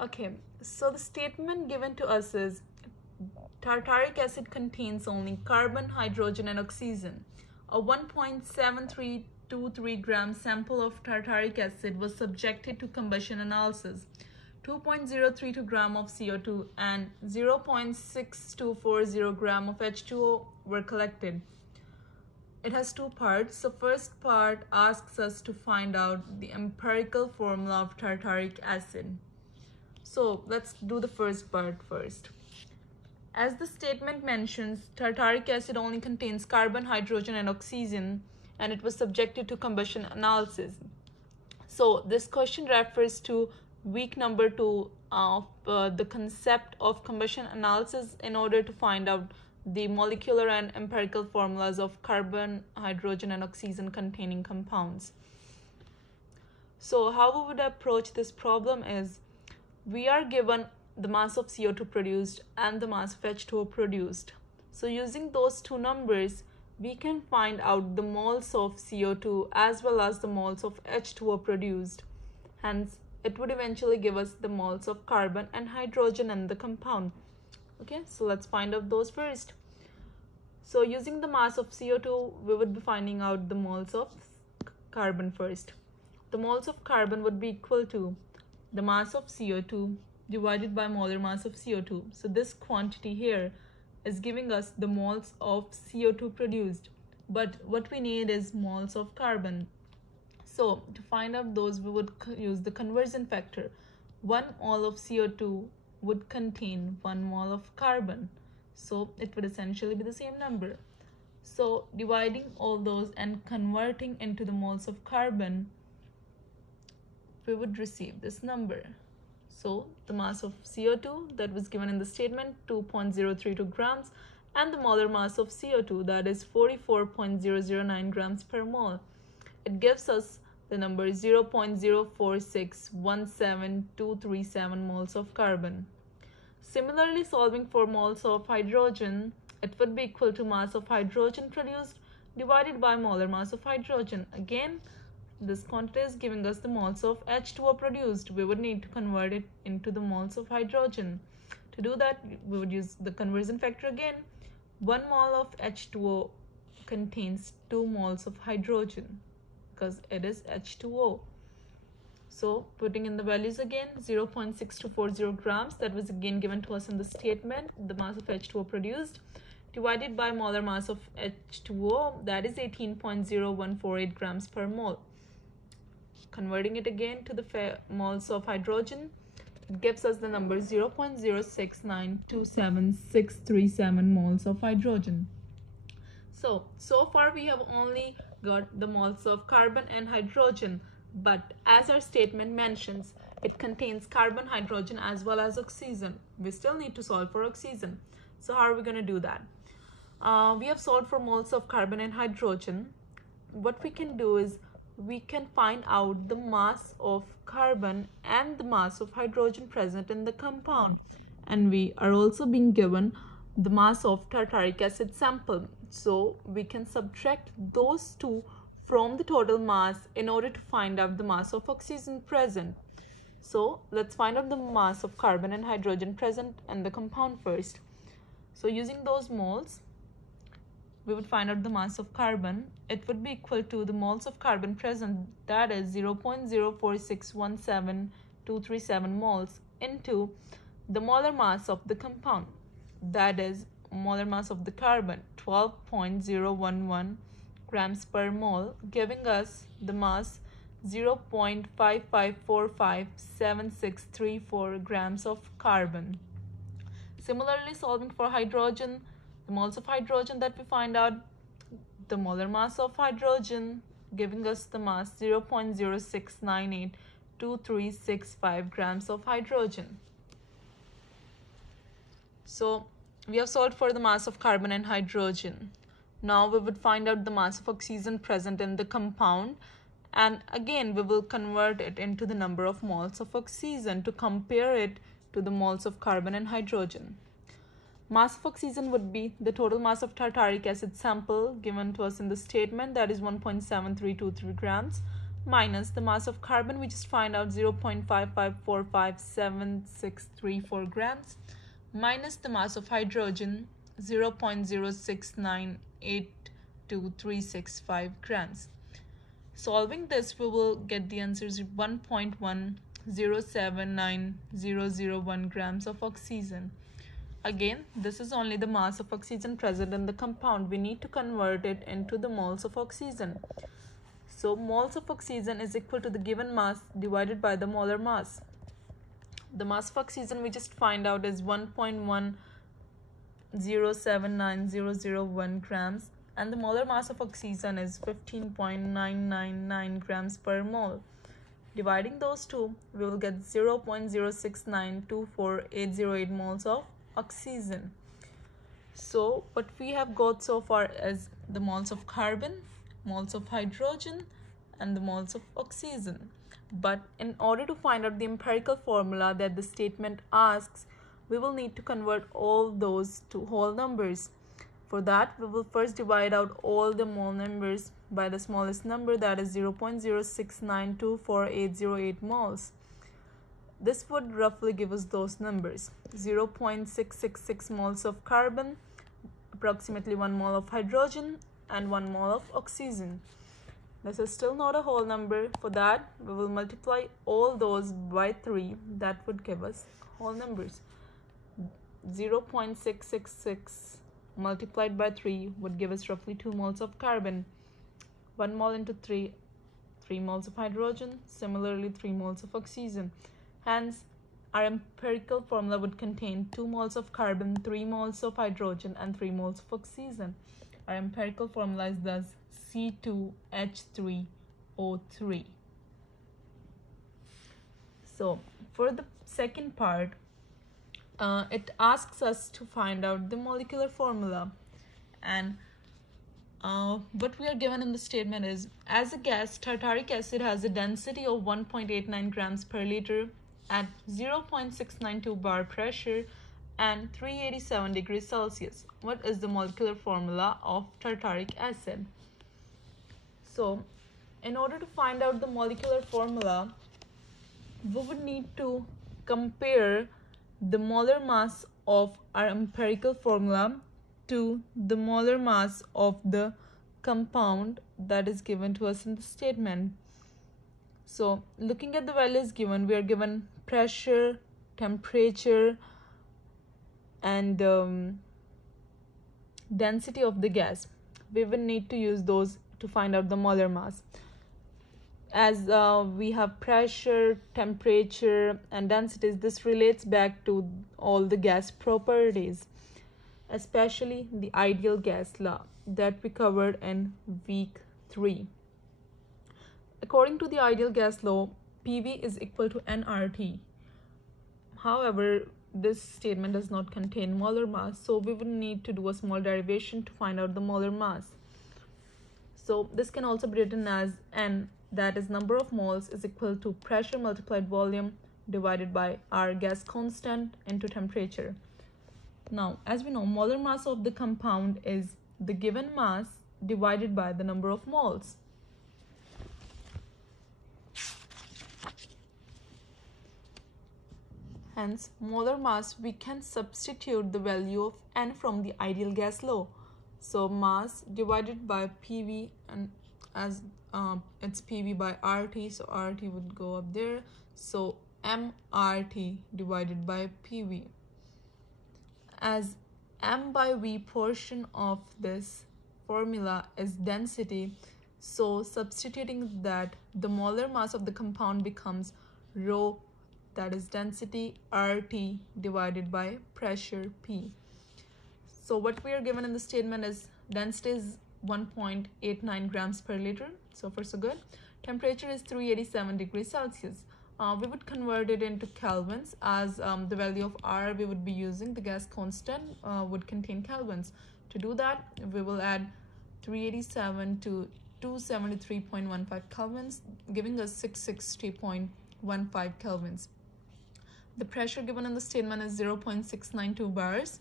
Okay, so the statement given to us is tartaric acid contains only carbon, hydrogen, and oxygen. A 1.7323 gram sample of tartaric acid was subjected to combustion analysis. 2.032 gram of CO2 and 0.6240 gram of H2O were collected. It has two parts. The first part asks us to find out the empirical formula of tartaric acid. So let's do the first part first. As the statement mentions, tartaric acid only contains carbon, hydrogen, and oxygen, and it was subjected to combustion analysis. So this question refers to week number 2 of the concept of combustion analysis in order to find out the molecular and empirical formulas of carbon, hydrogen, and oxygen containing compounds. So how we would approach this problem is, we are given the mass of CO2 produced and the mass of H2O produced. So using those two numbers, we can find out the moles of CO2 as well as the moles of H2O produced. Hence, it would eventually give us the moles of carbon and hydrogen in the compound. Okay, so let's find out those first. So using the mass of CO2, we would be finding out the moles of carbon first. The moles of carbon would be equal to the mass of CO2 divided by molar mass of CO2. So this quantity here is giving us the moles of CO2 produced, but what we need is moles of carbon. So to find out those, we would use the conversion factor. 1 mole of CO2 would contain 1 mole of carbon, so it would essentially be the same number. So dividing all those and converting into the moles of carbon, we would receive this number. So the mass of CO2 that was given in the statement, 2.032 grams, and the molar mass of CO2, that is 44.009 grams per mole. It gives us the number 0.04617237 moles of carbon. Similarly, solving for moles of hydrogen, it would be equal to mass of hydrogen produced divided by molar mass of hydrogen. Again, this quantity is giving us the moles of H2O produced. We would need to convert it into the moles of hydrogen. To do that, we would use the conversion factor again. 1 mole of H2O contains 2 moles of hydrogen because it is H2O. So putting in the values again, 0.6240 grams, that was again given to us in the statement, the mass of H2O produced, divided by molar mass of H2O, that is 18.0148 grams per mole. Converting it again to the moles of hydrogen, it gives us the number 0.06927637 moles of hydrogen. So far we have only got the moles of carbon and hydrogen, but as our statement mentions, it contains carbon, hydrogen, as well as oxygen. We still need to solve for oxygen. So how are we going to do that? We have solved for moles of carbon and hydrogen. What we can do is, we can find out the mass of carbon and the mass of hydrogen present in the compound. And we are also being given the mass of tartaric acid sample. So we can subtract those two from the total mass in order to find out the mass of oxygen present. So let's find out the mass of carbon and hydrogen present in the compound first. So using those moles, we would find out the mass of carbon. It would be equal to the moles of carbon present, that is 0.04617237 moles, into the molar mass of the compound, that is molar mass of the carbon, 12.011 grams per mole, giving us the mass 0.55457634 grams of carbon. Similarly, solving for hydrogen, the moles of hydrogen that we find out, the molar mass of hydrogen giving us the mass 0.06982365 grams of hydrogen. So we have solved for the mass of carbon and hydrogen. Now we would find out the mass of oxygen present in the compound, and again we will convert it into the number of moles of oxygen to compare it to the moles of carbon and hydrogen. Mass of oxygen would be the total mass of tartaric acid sample given to us in the statement, that is 1.7323 grams, minus the mass of carbon, we just find out 0.5545764 grams, minus the mass of hydrogen 0.06982365 grams. Solving this, we will get the answer 1.1079001 grams of oxygen. Again, this is only the mass of oxygen present in the compound. We need to convert it into the moles of oxygen. So moles of oxygen is equal to the given mass divided by the molar mass. The mass of oxygen we just find out is 1.1079001 grams, and the molar mass of oxygen is 15.999 grams per mole. Dividing those two, we will get 0.069248808 moles of oxygen. So what we have got so far is the moles of carbon, moles of hydrogen, and the moles of oxygen. But in order to find out the empirical formula that the statement asks, we will need to convert all those to whole numbers. For that, we will first divide out all the mole numbers by the smallest number, that is 0.069248808 moles. This would roughly give us those numbers: 0.666 moles of carbon, approximately 1 mole of hydrogen, and 1 mole of oxygen. This is still not a whole number. For that, we will multiply all those by 3. That would give us whole numbers. 0.666 multiplied by 3 would give us roughly 2 moles of carbon. 1 mole into 3 moles of hydrogen, similarly 3 moles of oxygen. Hence, our empirical formula would contain 2 moles of carbon, 3 moles of hydrogen, and 3 moles of oxygen. Our empirical formula is thus C2H3O3. So, for the second part, it asks us to find out the molecular formula, and what we are given in the statement is, as a gas, tartaric acid has a density of 1.89 grams per liter at 0.692 bar pressure and 387 degrees Celsius. What is the molecular formula of tartaric acid? So, in order to find out the molecular formula, we would need to compare the molar mass of our empirical formula to the molar mass of the compound that is given to us in the statement. So, looking at the values given, we are given pressure, temperature, and density of the gas. We will need to use those to find out the molar mass. As we have pressure, temperature, and densities, this relates back to all the gas properties, especially the ideal gas law that we covered in week 3. According to the ideal gas law, PV is equal to nRT. However, this statement does not contain molar mass, so we would need to do a small derivation to find out the molar mass. So this can also be written as N, that is number of moles, is equal to pressure multiplied volume divided by our gas constant into temperature. Now, as we know, molar mass of the compound is the given mass divided by the number of moles. Hence, molar mass, we can substitute the value of N from the ideal gas law. So mass divided by PV, and as it's PV by RT, so RT would go up there. So mRT divided by PV. As M by V portion of this formula is density, so substituting that, the molar mass of the compound becomes rho, that is density RT divided by pressure P. So what we are given in the statement is density is 1.89 grams per liter. So far so good. Temperature is 387 degrees Celsius. We would convert it into kelvins, as the value of R we would be using, the gas constant, would contain kelvins. To do that, we will add 387 to 273.15 kelvins, giving us 660.15 kelvins. The pressure given in the statement is 0.692 bars.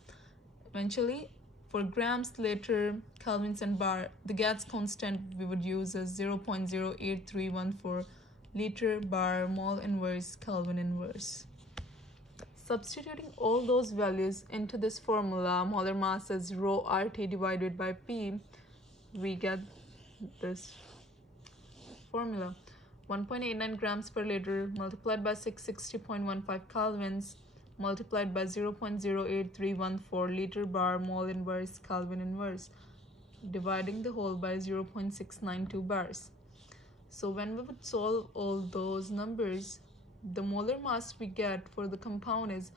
Eventually, For grams, liter, kelvins, and bar, the gas constant we would use is 0.08314 liter, bar, mole inverse, Kelvin inverse. Substituting all those values into this formula, molar mass is rho RT divided by P, we get this formula. 1.89 grams per liter multiplied by 660.15 kelvins multiplied by 0.08314 liter, bar, mole inverse, Kelvin inverse, dividing the whole by 0.692 bars. So when we would solve all those numbers, the molar mass we get for the compound is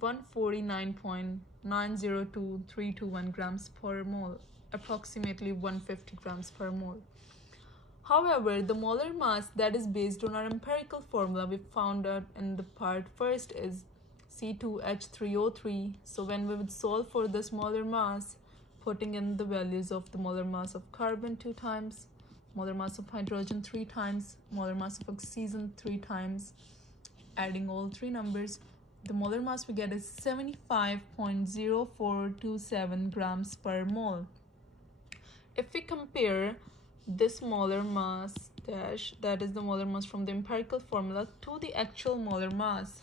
149.902321 grams per mole, approximately 150 grams per mole. However, the molar mass that is based on our empirical formula we found out in the part first is C2H3O3. So when we would solve for this molar mass, putting in the values of the molar mass of carbon 2 times, molar mass of hydrogen 3 times, molar mass of oxygen 3 times, adding all three numbers, the molar mass we get is 75.0427 grams per mole. If we compare this molar mass dash, that is the molar mass from the empirical formula, to the actual molar mass,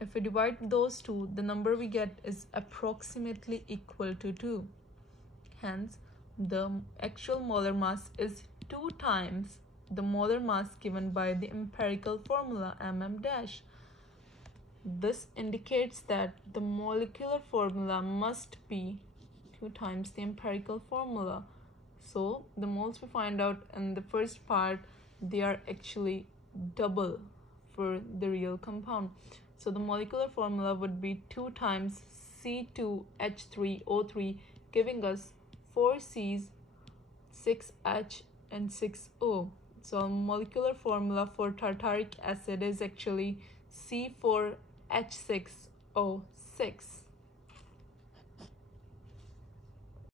if we divide those two, the number we get is approximately equal to 2. Hence, the actual molar mass is 2 times the molar mass given by the empirical formula mm dash. This indicates that the molecular formula must be 2 times the empirical formula. So the moles we find out in the first part, they are actually double for the real compound. So the molecular formula would be 2 times C2H3O3, giving us 4 C's, 6 H, and 6 O. So molecular formula for tartaric acid is actually C4H6O6.